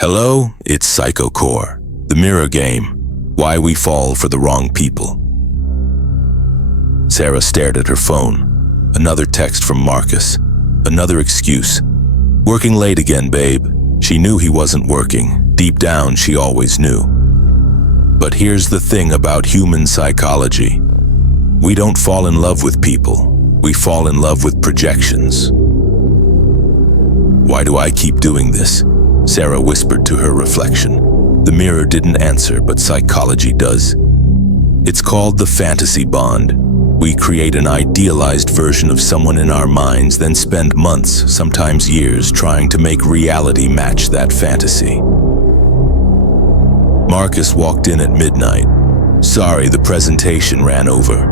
Hello, it's PSYCHOCORE, the mirror game, why we fall for the wrong people. Sarah stared at her phone. Another text from Marcus. Another excuse. Working late again, babe. She knew he wasn't working. Deep down, she always knew. But here's the thing about human psychology. We don't fall in love with people. We fall in love with projections. Why do I keep doing this? Sarah whispered to her reflection. The mirror didn't answer, but psychology does. It's called the fantasy bond. We create an idealized version of someone in our minds, then spend months, sometimes years, trying to make reality match that fantasy. Marcus walked in at midnight. Sorry, the presentation ran over.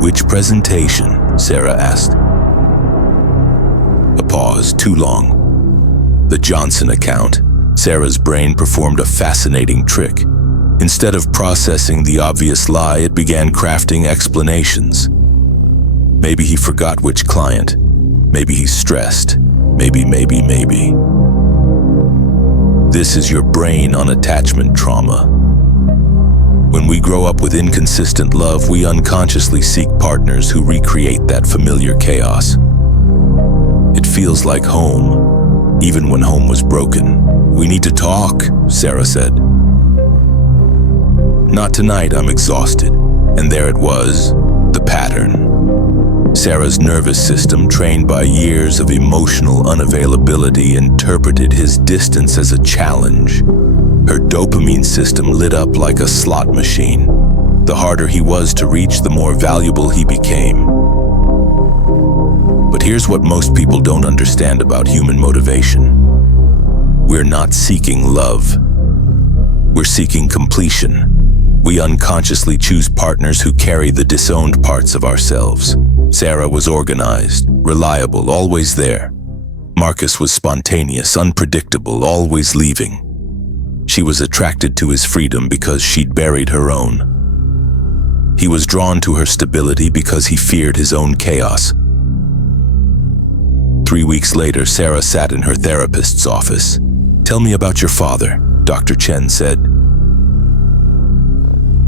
Which presentation? Sarah asked. A pause, too long. The Johnson account. Sarah's brain performed a fascinating trick. Instead of processing the obvious lie, it began crafting explanations. Maybe he forgot which client. Maybe he's stressed. Maybe. This is your brain on attachment trauma. When we grow up with inconsistent love, we unconsciously seek partners who recreate that familiar chaos. It feels like home. Even when home was broken. We need to talk, Sarah said. Not tonight, I'm exhausted. And there it was, the pattern. Sarah's nervous system, trained by years of emotional unavailability, interpreted his distance as a challenge. Her dopamine system lit up like a slot machine. The harder he was to reach, the more valuable he became. But here's what most people don't understand about human motivation. We're not seeking love. We're seeking completion. We unconsciously choose partners who carry the disowned parts of ourselves. Sarah was organized, reliable, always there. Marcus was spontaneous, unpredictable, always leaving. She was attracted to his freedom because she'd buried her own. He was drawn to her stability because he feared his own chaos. 3 weeks later, Sarah sat in her therapist's office. Tell me about your father, Dr. Chen said.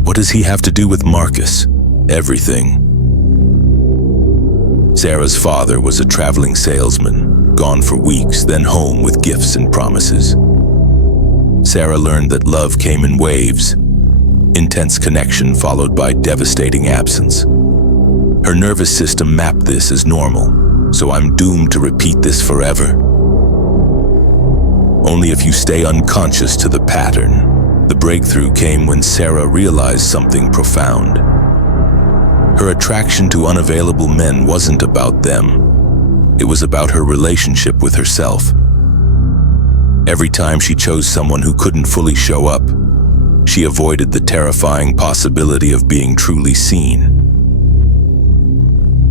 What does he have to do with Marcus? Everything. Sarah's father was a traveling salesman, gone for weeks, then home with gifts and promises. Sarah learned that love came in waves, intense connection followed by devastating absence. Her nervous system mapped this as normal. So I'm doomed to repeat this forever. Only if you stay unconscious to the pattern. The breakthrough came when Sarah realized something profound. Her attraction to unavailable men wasn't about them. It was about her relationship with herself. Every time she chose someone who couldn't fully show up, she avoided the terrifying possibility of being truly seen.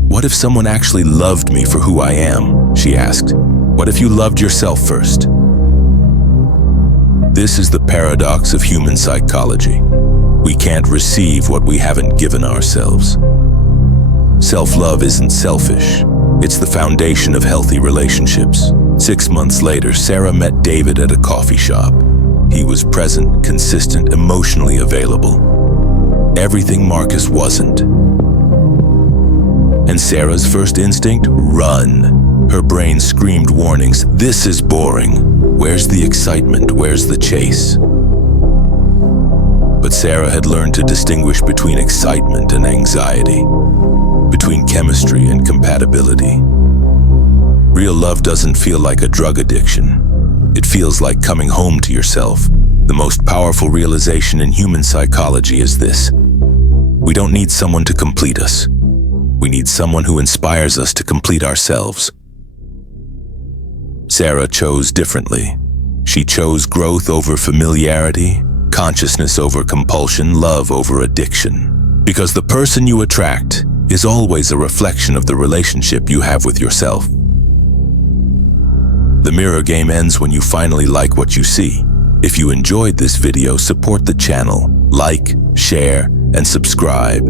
What if someone actually loved me for who I am? She asked. What if you loved yourself first? This is the paradox of human psychology. We can't receive what we haven't given ourselves. Self-love isn't selfish. It's the foundation of healthy relationships. 6 months later, Sarah met David at a coffee shop. He was present, consistent, emotionally available. Everything Marcus wasn't. And Sarah's first instinct? Run. Her brain screamed warnings. This is boring. Where's the excitement? Where's the chase? But Sarah had learned to distinguish between excitement and anxiety, between chemistry and compatibility. Real love doesn't feel like a drug addiction. It feels like coming home to yourself. The most powerful realization in human psychology is this. We don't need someone to complete us. We need someone who inspires us to complete ourselves. Sarah chose differently. She chose growth over familiarity, consciousness over compulsion, love over addiction. Because the person you attract is always a reflection of the relationship you have with yourself. The mirror game ends when you finally like what you see. If you enjoyed this video, support the channel, like, share, and subscribe.